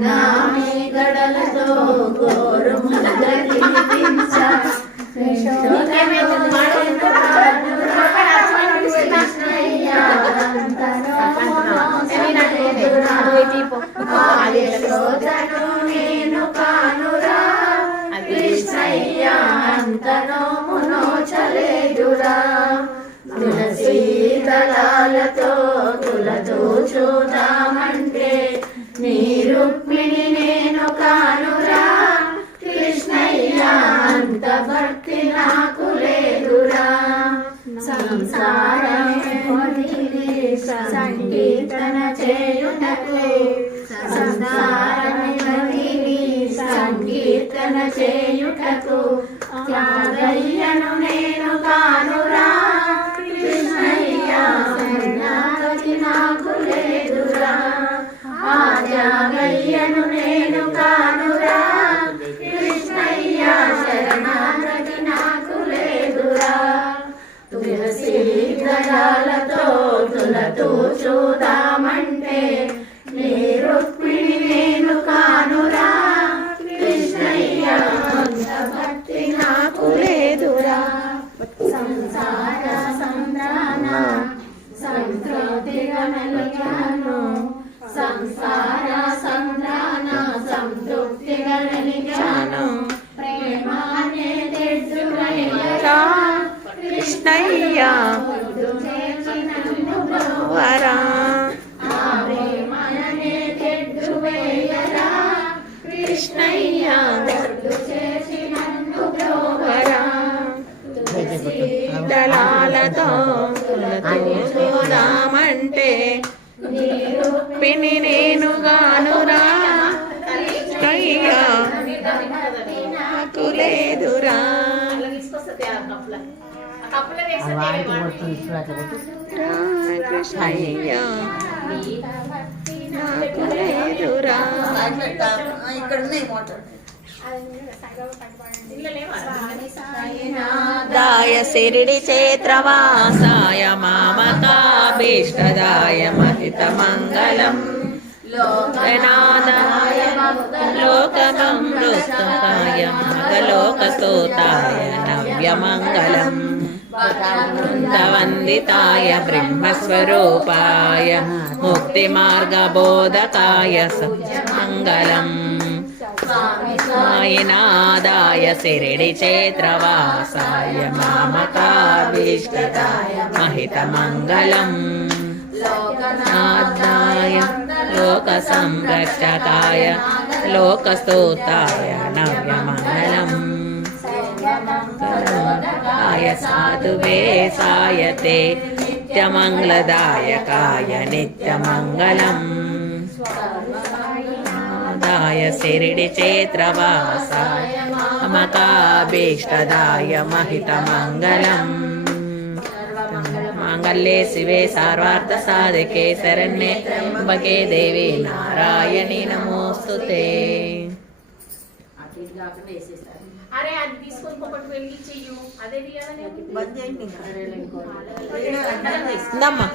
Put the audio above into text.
నామి గడలతో గోరు ముద్దలిపించ నేను కానురా కృష్ణయ్య అంతనోమునో చలేదురా తులసీ దళాలతో తులతో చూద్దామంటే నీ రుక్మిణి నేను కానురా కృష్ణయ్య అంత భక్తి నాకు లేదురా సంసారమే సంకీర్తన చేయుటకు సంసారమే సంకీర్తన చేయుటకు త్యాగయ్యను నేను కానురా కృష్ణయ్య సన్నాగతి నాకు లేదురా ఆ త్యాగయ్యను నేను కానురా కృష్ణయ్య శరణాగతి నాకు లేదురా తులసీ దళాలతో తులతో చూద్దామంటే నీ రుక్మిణి నేను కానురా కృష్ణయ్య అంత భక్తి నాకు లేదురా సంసార సంధాన సంతృప్తిగా నలిగాను సంసార సంధాన సంతృప్తిగా నలిగాను ప్రేమానే తెడ్డువయ్యరా కృష్ణయ్య వరా ప్రేమానే తెడ్డువయ్యరా కృష్ణయ్య వరా దళాలతో చూద్దామంటే పిని నేను గానురా కృష్ణయ్య నాకు లేదురా కృష్ణయ్య నాకు లేదురా దాయ శిరిడి చేత్రవాసాయ మామకాభీష్టదాయ మహిత మంగళం లోకనాదాయ లోకమృతాయ మగలోకసూతాయ నవ్యమంగళం వృందవందితాయ బ్రహ్మస్వరూపాయ ముక్తిమార్గబోధకాయ సత్యమంగళం సాయినాదాయ శిరిడి చేత్రవాసాయ మామకాభీష్టదాయ మహితమంగళం లోకనాథాయ లోకసంరక్షకాయ లోకస్తోతాయ నవ్యమంగళం ఆయ సాధువేశాయతే నిత్యమంగళదాయకాయ నిత్యమంగళం దాయ శిరిడి చేత్రవాసాయ మమకాభీష్టదాయ మహితమంగళం మాంగళ్యే శివే సర్వార్థ సాధికే శరణ్యే త్ర్యంబకే దేవి నారాయణి నమోస్తుతే. అరే అది తీసుకొని ఒకటి వెళ్ళి చెయ్యు అదే ఇందమ్మా